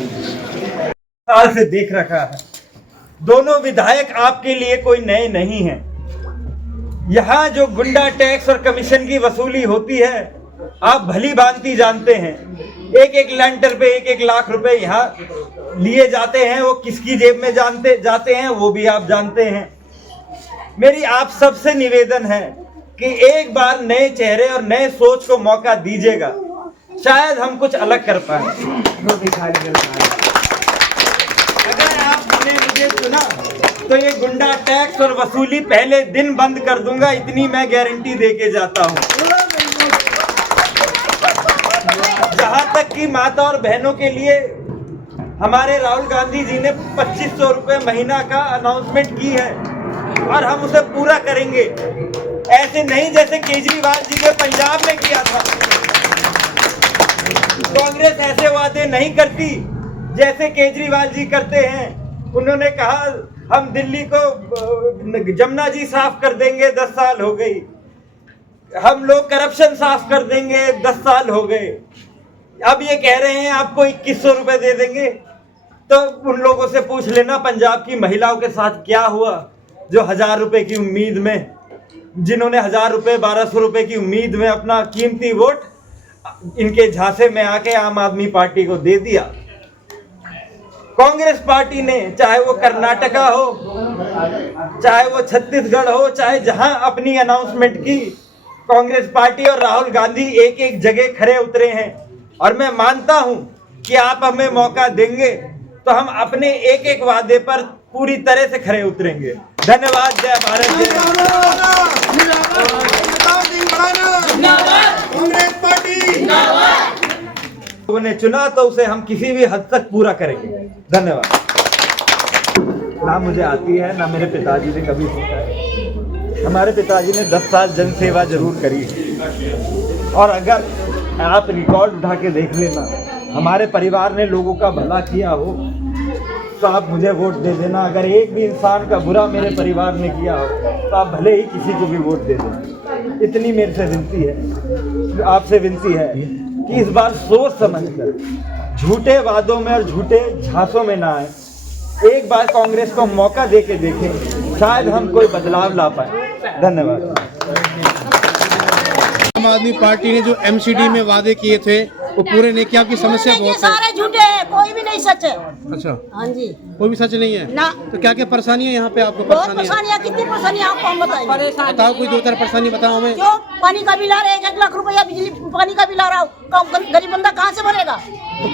साल से देख रखा है। दोनों विधायक आपके लिए कोई नए नहीं हैं। यहाँ जो गुंडा टैक्स और कमीशन की वसूली होती है आप भली भांति जानते हैं। एक एक लेंटर पे 1-1 लाख रुपए यहाँ लिए जाते हैं, वो किसकी जेब में जाते हैं वो भी आप जानते हैं। मेरी आप सबसे निवेदन है कि एक बार नए चेहरे और नए सोच को मौका दीजिएगा, शायद हम कुछ अलग कर पाए। अगर आपने मुझे चुना तो ये गुंडा टैक्स और वसूली पहले दिन बंद कर दूंगा, इतनी मैं गारंटी देके जाता हूँ। जहां तक कि माता और बहनों के लिए हमारे राहुल गांधी जी ने 2500 रुपए महीना का अनाउंसमेंट की है और हम उसे पूरा करेंगे। ऐसे नहीं जैसे केजरीवाल जी ने पंजाब में किया था। कांग्रेस ऐसे वादे नहीं करती जैसे केजरीवाल जी करते हैं। उन्होंने कहा हम दिल्ली को जमुना जी साफ कर देंगे, 10 साल हो गई। हम लोग करप्शन साफ कर देंगे, 10 साल हो गए। अब ये कह रहे हैं आपको 2100 रुपए दे देंगे। तो उन लोगों से पूछ लेना पंजाब की महिलाओं के साथ क्या हुआ, जो 1000 रुपए की उम्मीद में, जिन्होंने 1000 रुपए 1200 रुपए की उम्मीद में अपना कीमती वोट इनके झांसे में आके आम आदमी पार्टी को दे दिया। कांग्रेस पार्टी ने, चाहे वो कर्नाटका हो, चाहे वो छत्तीसगढ़ हो, चाहे जहां अपनी अनाउंसमेंट की, कांग्रेस पार्टी और राहुल गांधी एक एक जगह खड़े उतरे हैं। और मैं मानता हूं कि आप हमें मौका देंगे तो हम अपने एक एक वादे पर पूरी तरह से खड़े उतरेंगे। धन्यवाद। जय भारत। कांग्रेस पार्टी लोगों ने चुना तो उसे हम किसी भी हद तक पूरा करेंगे। धन्यवाद। ना मुझे आती है, ना मेरे पिताजी ने कभी सोचा है। हमारे पिताजी ने 10 साल जन सेवा जरूर करी और अगर आप रिकॉर्ड उठा के देख लेना, हमारे परिवार ने लोगों का भला किया हो तो आप मुझे वोट दे देना। अगर एक भी इंसान का बुरा मेरे परिवार ने किया हो तो आप भले ही किसी को भी वोट दे देना। इतनी मेरे से विनती है, आपसे विनती है कि इस बार सोच समझकर झूठे वादों में और झूठे झांसों में ना आए। एक बार कांग्रेस को मौका दे के देखें, शायद हम कोई बदलाव ला पाए। धन्यवाद। आम आदमी पार्टी ने जो एमसीडी में वादे किए थे वो पूरे नहीं किया। आपकी समस्या बहुत है। सारे झूठे हैं, कोई भी नहीं सच है। अच्छा, हाँ जी, कोई भी सच नहीं है ना। तो क्या क्या परेशानी है यहाँ पे आपको? बहुत परेशानियाँ, कितनी परेशानियाँ आपको हम बताएंगे। बताओ, कोई 2-4 परेशानी बताओ हमें। क्यों पानी का बिल आ रहा है, 1 लाख रुपया बिजली पानी का बिल आ रहा हो, गरीब बंदा कहाँ से भरेगा?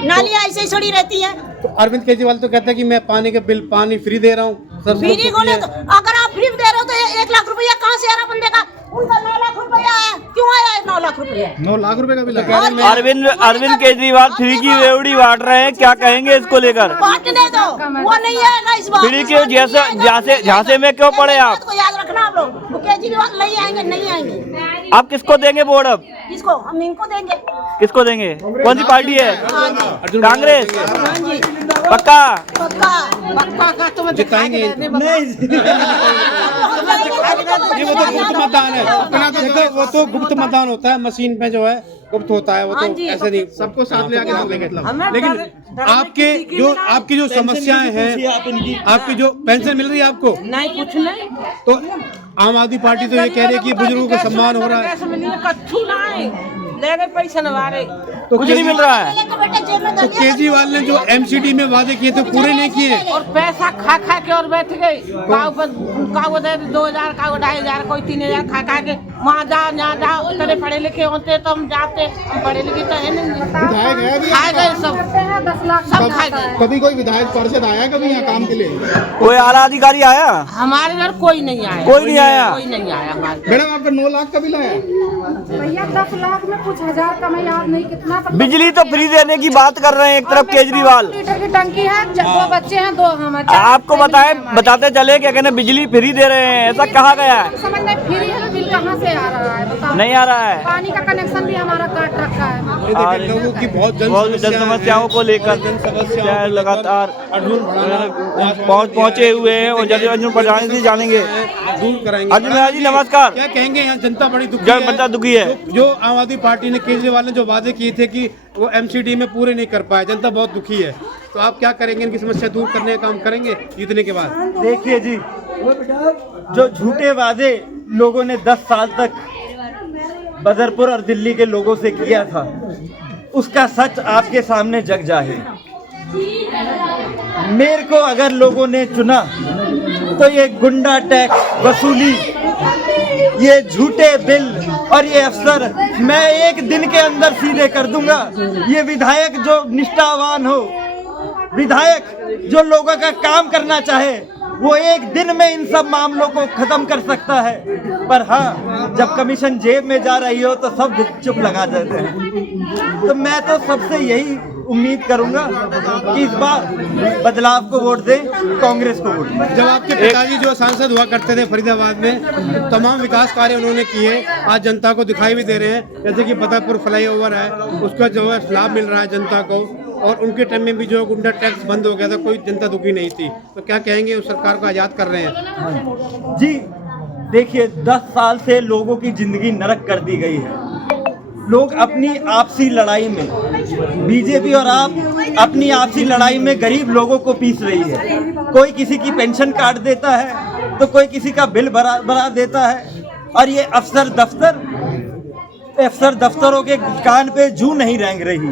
नालियाँ ऐसे ही सड़ी रहती हैं। तो अरविंद केजरीवाल तो कहता है कि मैं पानी के बिल पानी फ्री दे रहा हूँ। फ्री को नहीं, अगर आप फ्री दे रहे हो तो 1 लाख रुपया कहाँ से आ रहा बंदे का? उनका 9 लाख रुपया है। क्यों आया है 9 लाख रुपया? 9 लाख रुपए का बिल है। अरविंद केजरीवाल फ्री की रेवड़ी बांट रहे हैं, क्या कहेंगे इसको लेकर? बांटने दो, वो नहीं है ना इस बार। फ्री के झांसे में क्यों पड़े आप? को याद रखना आप लोग। केजरीवाल नहीं आएंगे, नहीं आएंगे। आप किसको देंगे वोट? अब किसको? हम इनको देंगे। किसको देंगे? कौन सी पार्टी है? हाँ जी, कांग्रेस? हाँ जी, पक्का? पक्का का तुम जिताएंगे। ये वो तो गुप्त मतदान है। देखो, वो तो गुप्त मतदान होता है, मशीन पे जो है गुप्त होता है। वो तो ऐसे नहीं सबको साथ ले आके वोट लेंगे। लेकिन आपकी जो समस्याएं हैं, आपकी जो पेंशन मिल रही है आपको? नहीं, कुछ नहीं। तो आम आदमी पार्टी तो ये कह रही है कि बुजुर्गों का सम्मान हो रहा है। कच्छू नहीं ले गए पैसा नवारे, तो कुछ नहीं मिल रहा है। तो केजरीवाल ने जो एमसीडी में वादे किए थे पूरे नहीं किए और पैसा खा खा के और बैठ गए। का दे 2000 का 2500 कोई 3000 खा खा के वहाँ जाओ यहाँ जाओ। इतने पढ़े लिखे होते तो हम जाते, हम पढ़े लिखे तो है नहीं। खाए गए सब खाए गए। कभी कोई विधायक पार्षद आया कभी यहाँ काम के लिए? कोई आला अधिकारी आया? हमारे घर कोई नहीं आया। कोई नहीं आया? कोई नहीं आया हमारे। मैडम, आपका 9 लाख का बिल आया? भैया 10 लाख में कुछ हजार का मैं याद नहीं कितना। बिजली तो फ्री देने की बात कर रहे हैं एक तरफ केजरीवाल। 2 लीटर की टंकी है, 2 बच्चे हैं, 2 हम हैं। आपको बताते चले क्या कहने बिजली फ्री दे रहे हैं, ऐसा कहा गया है। समझ नहीं, फ्री है तो बिल कहाँ से आ रहा है बताओ? नहीं आ रहा है। पानी का कनेक्शन भी हमारा काट रखा है। ये देखिए, लोगों की बहुत जन समस्याओं को लेकर समस्याएं लगातार अड़ूल बढ़ाना पहुंचे हुए हैं और जल्दी अर्जुन प्रधान से जानेंगे। दूर कराएंगे। अर्जुन जी नमस्कार। क्या कहेंगे, यहाँ जनता बड़ी दुखी जन जनता दुखी है। जो आम आदमी पार्टी ने, केजरीवाल ने जो वादे किए थे कि वो एमसीडी में पूरे नहीं कर पाए, जनता बहुत दुखी है। तो आप क्या करेंगे, इनकी समस्या दूर करने का काम करेंगे जीतने के बाद? देखिए जी, जो झूठे वादे लोगों ने 10 साल तक बदरपुर और दिल्ली के लोगों से किया था, उसका सच आपके सामने जग जाहिर। मेरे को अगर लोगों ने चुना तो ये गुंडा टैक्स वसूली, ये झूठे बिल और ये अफसर मैं एक दिन के अंदर सीधे कर दूंगा। ये विधायक जो निष्ठावान हो, विधायक जो लोगों का काम करना चाहे, वो एक दिन में इन सब मामलों को खत्म कर सकता है। पर हाँ, जब कमीशन जेब में जा रही हो तो सब चुप लगा जाते हैं। तो मैं तो सबसे यही उम्मीद करूंगा कि इस बार बदलाव को वोट दें, कांग्रेस को वोट दें। जब आपके पिताजी जो सांसद हुआ करते थे फरीदाबाद में, तमाम विकास कार्य उन्होंने किए, आज जनता को दिखाई भी दे रहे हैं। जैसे कि बदरपुर फ्लाईओवर है, उसका जो है लाभ मिल रहा है जनता को, और उनके टाइम में भी जो गुंडा टैक्स बंद हो गया था, कोई जनता दुखी नहीं थी। तो क्या कहेंगे, उस सरकार को आजाद कर रहे हैं? जी देखिए, 10 साल से लोगों की जिंदगी नरक कर दी गई है। लोग अपनी आपसी लड़ाई में, बीजेपी और आप अपनी आपसी लड़ाई में गरीब लोगों को पीस रही है। कोई किसी की पेंशन काट देता है तो कोई किसी का बिल भरा देता है। और ये अफसर दफ्तरों के कान पे जू नहीं रेंग रही।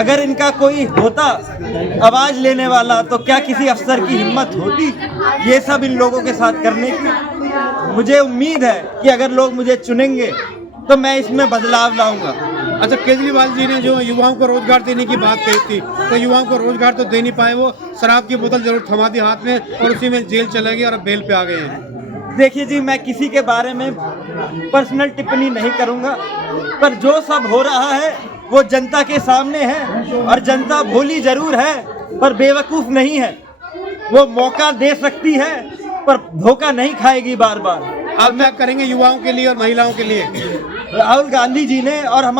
अगर इनका कोई होता आवाज लेने वाला, तो क्या किसी अफसर की हिम्मत होती ये सब इन लोगों के साथ करने की? मुझे उम्मीद है कि अगर लोग मुझे चुनेंगे तो मैं इसमें बदलाव लाऊंगा। अच्छा, केजरीवाल जी ने जो युवाओं को रोजगार देने की बात कही थी, तो युवाओं को रोजगार तो दे नहीं पाए। वो शराब की बोतल जरूर थमा दी हाथ में और उसी में जेल चले गए और अब बेल पे आ गए हैं। देखिए जी, मैं किसी के बारे में पर्सनल टिप्पणी नहीं करूंगा, पर जो सब हो रहा है वो जनता के सामने है। और जनता भोली जरूर है पर बेवकूफ नहीं है। वो मौका दे सकती है पर धोखा नहीं खाएगी बार बार। आप क्या करेंगे युवाओं के लिए और महिलाओं के लिए? राहुल गांधी जी ने और हमारे